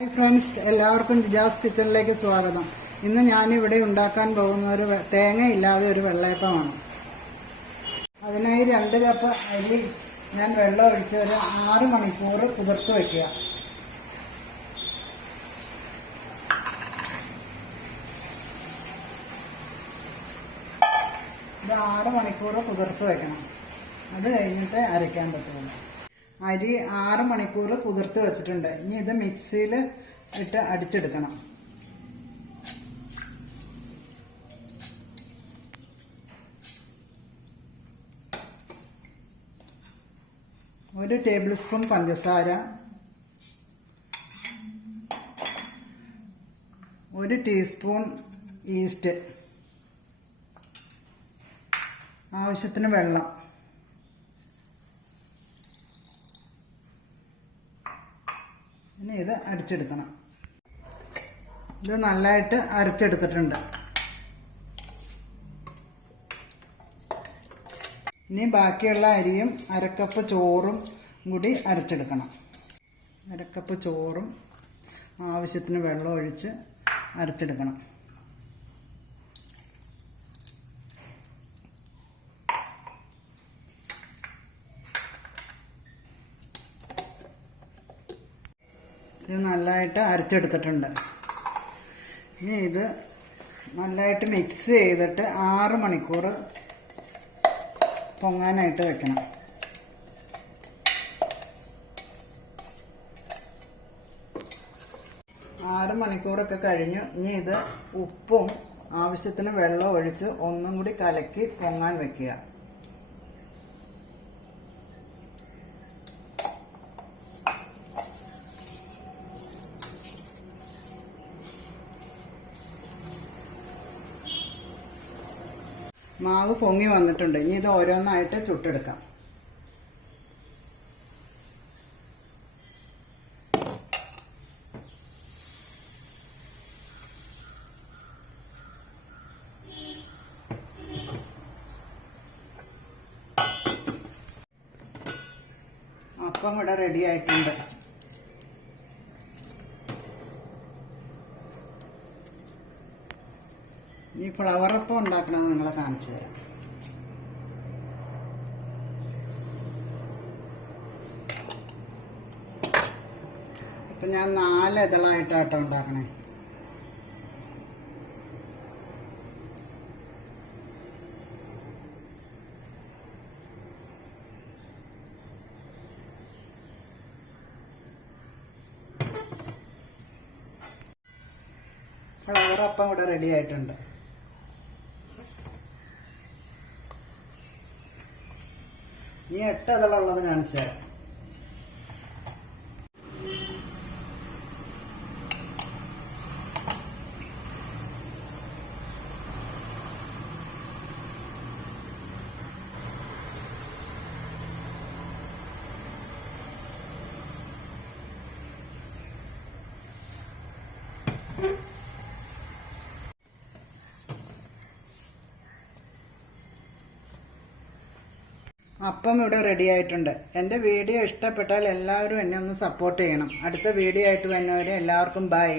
Hi friends എല്ലാവർക്കും ജിജാസ് കിച്ചണിലേക്ക് സ്വാഗതം. ഇന്ന് ഞാൻ ഇവിടെ ഉണ്ടാക്കാൻ പോകുന്ന ഒരു തേങ്ങ തേങ്ങയില്ലാതെ ഒരു വെള്ളയപ്പമാണ്. അതിനായി രണ്ട് കപ്പ് അരി ഞാൻ വെള്ളം ഒഴിച്ച് ഒരു ആറ് മണിക്കൂർ കുതിർത്ത് വയ്ക്കുക ഇത് ആറ് മണിക്കൂർ കുതിർത്ത് വയ്ക്കണം അത് കഴിഞ്ഞിട്ട് അരയ്ക്കാൻ പറ്റുള്ളൂ. അരി ആറ് മണിക്കൂർ കുതിർത്ത് വെച്ചിട്ടുണ്ട്. ഇനി ഇത് മിക്സിയിൽ ഇട്ട് അടിച്ചെടുക്കണം. ഒരു ടേബിൾ സ്പൂൺ പഞ്ചസാര. ഒരു ടീസ്പൂൺ ഈസ്റ്റ്. ആവശ്യത്തിന് വെള്ളം. ഇനി ഇത് അടിച്ചെടുക്കണം. ഇത് നല്ലതായിട്ട് അരച്ചെടുത്തിട്ടുണ്ട്. ഇനി ബാക്കിയുള്ള അരിയും അരക്കപ്പ് ചോറും കൂടി അരച്ചെടുക്കണം. അരക്കപ്പ് ചോറും ആവശ്യത്തിന് വെള്ളം ഒഴിച്ച് അരച്ചെടുക്കണം. ഇത് നല്ലതായിട്ട് അരച്ചെടുത്തിട്ടുണ്ട്. ഇനി ഇത് നല്ലതായിട്ട് മിക്സ് ചെയ്തിട്ട് ആറ് മണിക്കൂർ പൊങ്ങാനായിട്ട് വെക്കണം. ആറ് മണിക്കൂറൊക്കെ കഴിഞ്ഞു. ഇനി ഇത് ഉപ്പും ആവശ്യത്തിന് വെള്ളം ഒഴിച്ച് ഒന്നും കൂടി കലക്കി പൊങ്ങാൻ വെക്കുക. മാവ് പൊങ്ങി വന്നിട്ടുണ്ട്. ഇനി ഇത് ഓരോന്നായിട്ട് ചുട്ടെടുക്കാം. അപ്പം ഇവിടെ റെഡി ആയിട്ടുണ്ട്. ഈ ഫ്ലവർ അപ്പം ഉണ്ടാക്കണമെന്ന് നിങ്ങളെ കാണിച്ചു തരാം. ഇപ്പൊ ഞാൻ നാല് ഇതളായിട്ടാട്ടോ ഉണ്ടാക്കണേ. ഫ്ലവർ അപ്പം ഇവിടെ റെഡി ആയിട്ടുണ്ട്. ഈ എട്ട് അതളുള്ളത് കാണിച്ചു തരാം അപ്പം ഇവിടെ റെഡി ആയിട്ടുണ്ട്. എന്റെ വീഡിയോ ഇഷ്ടപ്പെട്ടാൽ എല്ലാവരും എന്നെ ഒന്ന് സപ്പോർട്ട് ചെയ്യണം. അടുത്ത വീഡിയോ ആയിട്ട് വരുന്നവരെ എല്ലാവർക്കും ബൈ